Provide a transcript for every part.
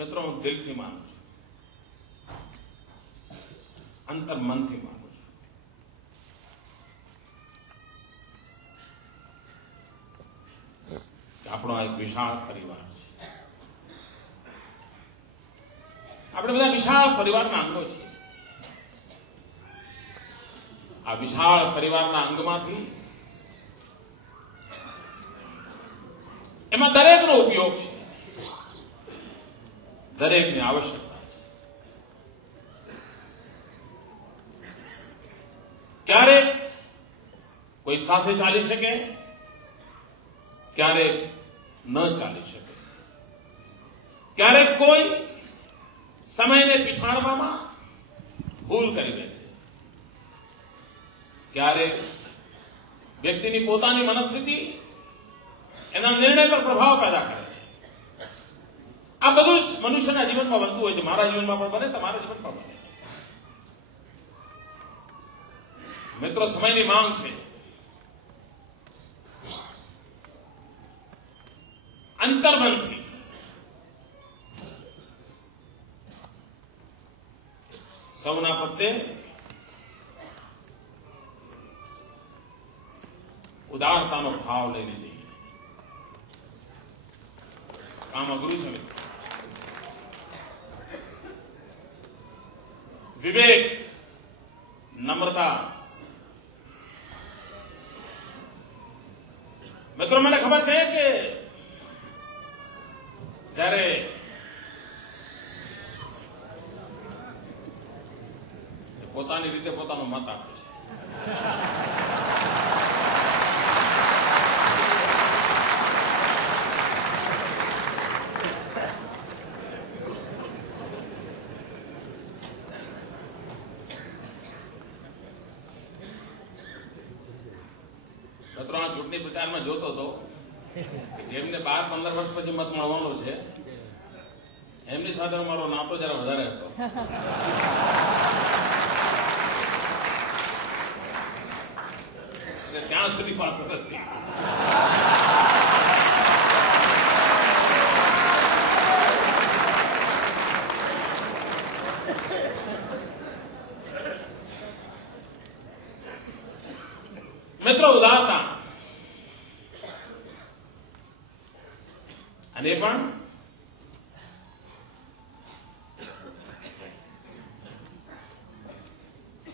મિત્રો, હું દિલથી માનું છું, અંતર્મનથી માનું છું. આપણો આ એક વિશાળ પરિવાર છે. આપણે બધા વિશાળ પરિવારના અંગો છીએ. આ વિશાળ પરિવારના અંગમાંથી એમાં દરેકનો ઉપયોગ છે, દરેકની આવશ્યકતા છે. ક્યારેક કોઈ સાથે ચાલી શકે, ક્યારેક ન ચાલી શકે. ક્યારેક કોઈ સમયને પીછાડવામાં ભૂલ કરી બેસે. ક્યારેક વ્યક્તિની પોતાની મનસ્થિતિ એના નિર્ણય પર પ્રભાવ પેદા કરે. આ બધું જ મનુષ્યના જીવનમાં બનતું હોય છે. મારા જીવનમાં પણ બને, તમારા જીવનમાં બને. મિત્રો, સમયની માંગ છે. અંતર્મનથી સૌના પ્રત્યે ઉદારતાનો ભાવ લઈને જઈએ. કામ અઘરું છે. વિવેક, નમ્રતા. મિત્રો, મને ખબર છે કે જ્યારે પોતાની રીતે પોતાનો મત આપે છે, મિત્રો, આ ચૂંટણી પ્રચારમાં જોતો હતો કે જેમને 12-15 વર્ષ પછી મત મળવાનો છે એમની સાથે મારો નાતો જરા વધારે હતો. ત્યાં સુધી પાત્ર નથી. મિત્રો, ઉદારતા અને પણ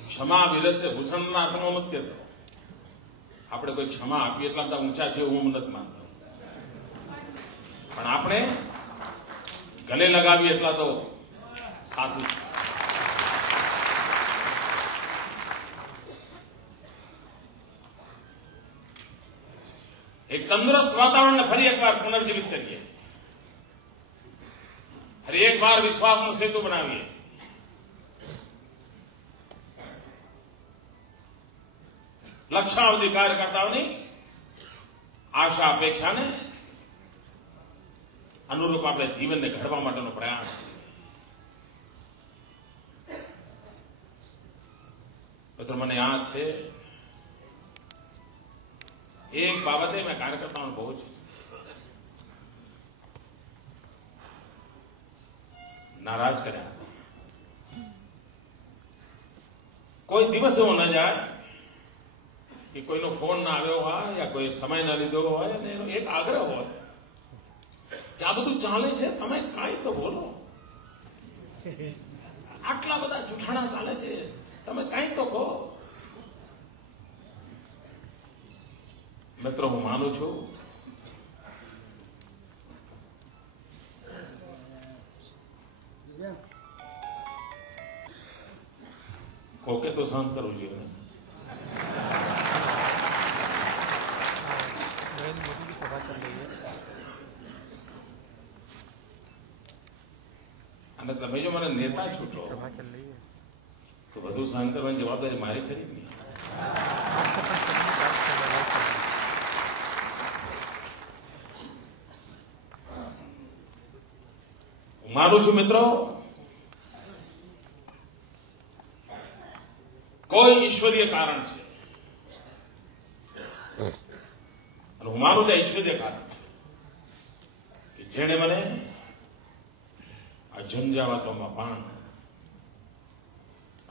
ક્ષમા વિરસે ભૂષણના અર્થમાં મત કહેતો. આપણે કોઈ ક્ષમા આપીએ એટલા બધા ઊંચા છે હું નથી માનતો, પણ આપણે ગલે લગાવીએ એટલા તો સાચું છે. એક તંદુરસ્ત વાતાવરણને ફરી એકવાર પુનર્જીવિત કરીએ, ફરી એકવાર વિશ્વાસનો સેતુ બનાવીએ. લક્ષાવધિ કાર્યકર્તાઓની આશા અપેક્ષાને અનુરૂપ આપણે જીવનને ઘડવા માટેનો પ્રયાસ કરીએ. મિત્રો, મને યાદ છે એક બાબતે મેં કાર્યકર્તાઓને બહુ જ નારાજ કર્યા હતા. કોઈ દિવસ એવો ન જાય કે કોઈનો ફોન ના આવ્યો હોય યા કોઈ સમય ના લીધો હોય અને એનો એક આગ્રહ હોય કે આ બધું ચાલે છે, તમે કાંઈ તો બોલો. આટલા બધા જૂઠાણા ચાલે છે, તમે કાંઈ તો કહો. મિત્રો, હું માનું છું કોકે તો સહન કરવું જોઈએ. અને તમે જો મને નેતા છૂટો તો બધું સહન કરવાની જવાબદારી મારી ખરી નહીં. હું માનું છું મિત્રો, કોઈ ઈશ્વરીય કારણ છે અને હું માનું છું ઈશ્વરીય કારણ છે કે જેણે મને આ ઝંઝાવાતોમાં પણ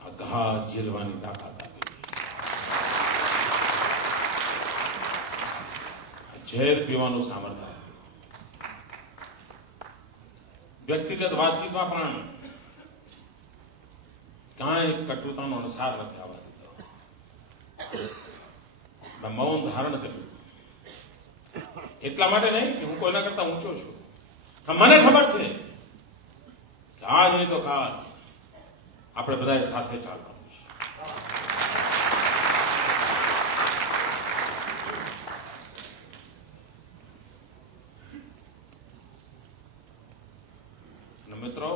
આ ઘા ઝીલવાની તાકાત આપી, ઝેર પીવાનું સામર્થ્ય આપ્યું. વ્યક્તિગત વાતચીતમાં પણ ક્યાંય કટુતાનો અણસાર નથી આવવા દીધો. મૌન ધારણ કર્યું. એટલા માટે નહીં કે હું કોઈના કરતા ઊંચો છું. મને ખબર છે કે આજ નહીં તો કાલ આપણે બધા સાથે ચાલવાનું છે. અને મિત્રો,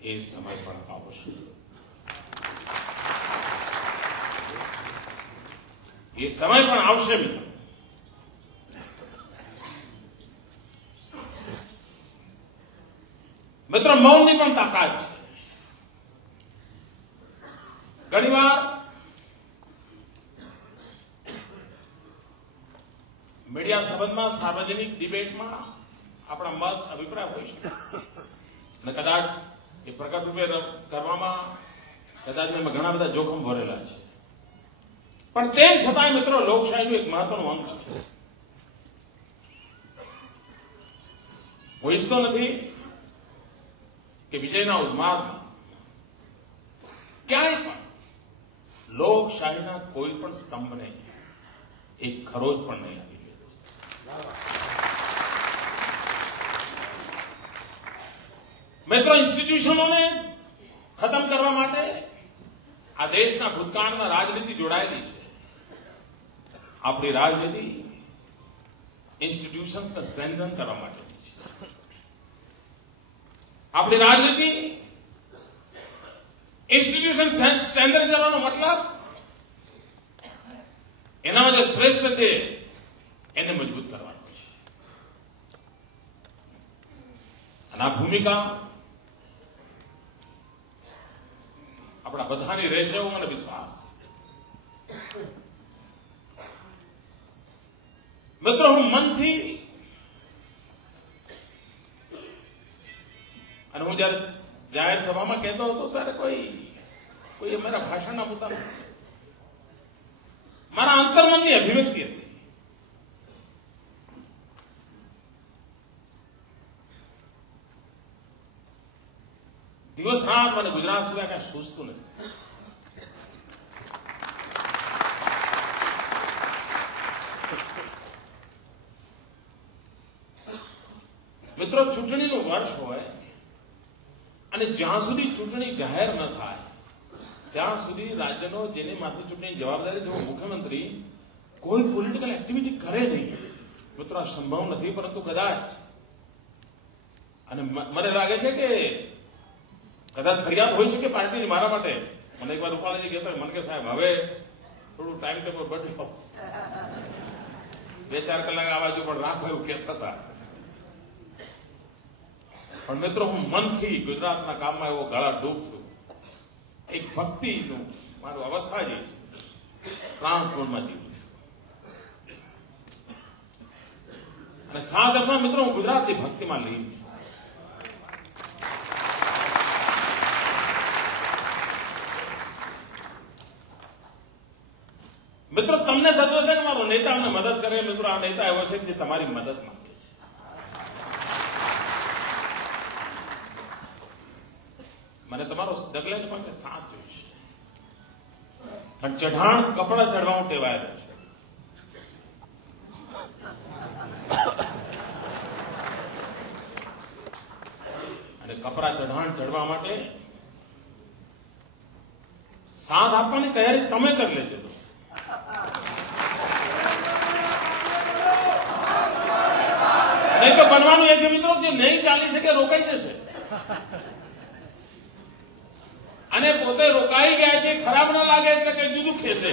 એ સમય પણ આવશે. એ સમય પણ આવશે મિત્રો. મિત્રો, મૌનની પણ તાકાત છે. ઘણીવાર મીડિયા સંબંધમાં, સાર્વજનિક ડિબેટમાં આપણા મત, અભિપ્રાય હોઈ શકે અને કદાચ એ પ્રગટ રૂપે કરવામાં કદાચ એમાં ઘણા બધા જોખમ ભરેલા છે. પણ તેમ છતાંય મિત્રો, લોકશાહીનું એક મહત્વનું અંગ છે. હું ઈચ્છતો નથી કે વિજયના ઉન્માદમાં ક્યાંય પણ લોકશાહીના કોઈ પણ સ્તંભને એક ખરોચ પણ નહીં આવી જોઈએ. મિત્રો, ઇન્સ્ટિટ્યુશનોને ખતમ કરવા માટે આ દેશના ભૂતકાળમાં રાજનીતિ જોડાયેલી છે. આપણી રાજનીતિ ઇન્સ્ટિટ્યુશન્સને સ્ટ્રેન્થન કરવા માટેની છે. આપણી રાજનીતિ ઇન્સ્ટિટ્યુશન સ્ટ્રેન્થન કરવાનો મતલબ એનામાં જે શ્રેષ્ઠ છે એને મજબૂત કરવાનો છે. અને આ ભૂમિકા આપણા બધાની રહેશે એવું મને વિશ્વાસ છે. મિત્રો, હું મનથી અને હું જયારે જાહેર સભામાં કહેતો હતો ત્યારે કોઈ મારા ભાષણના મુદ્દા નથી, મારા અંતર્મનની અભિવ્યક્તિ હતી. દિવસ રાત મને ગુજરાત સિવાય કઈ સૂઝતું નથી. મિત્રો, ચૂંટણીનું વર્ષ હોય અને જ્યાં સુધી ચૂંટણી જાહેર ન થાય ત્યાં સુધી રાજ્યનો જેની માથે ચૂંટણીની જવાબદારી છે મુખ્યમંત્રી કોઈ પોલિટિકલ એક્ટિવિટી કરે નહીં. મિત્રો, આ સંભવ નથી, પરંતુ કદાચ અને મને લાગે છે કે કદાચ ફરિયાદ હોઈ શકે પાર્ટીની મારા માટે. મને એકવાર રૂપાલાજી કહેતા મને કે સાહેબ હવે થોડું ટાઈમ ટેબલ બદલો, 2-4 કલાક આ બાજુ પણ રાખો એવું કહેતા હતા. પણ મિત્રો, હું મનથી ગુજરાતના કામમાં એવો ગળા ડૂબ છું. એક ભક્તિનું મારું અવસ્થા જે છે ટ્રાન્સફોર્મમાં જીવું છું. અને સાત અર્થમાં મિત્રો હું ગુજરાતની ભક્તિમાં લીન છું. મિત્રો, તમને થતું હશે કે મારો નેતા અમને મદદ કરે. મિત્રો, આ નેતા એવો છે જે તમારી મદદ માંગે છે. મને તમારો ડગલે પણ સાથ જોઈશે. પણ ચઢાણ કપડા ચડવા ટેવાયેલો છે. અને કપડા ચઢાણ ચડવા માટે સાથ આપવાની તૈયારી તમે કરી લેજો. નહીં તો બનવાનું એ છે મિત્રો જે નહીં ચાલી શકે, રોકાઈ જશે. અને પોતે રોકાઈ ગયા છે, ખરાબ ના લાગે એટલે કઈ જુદું ખેંચે.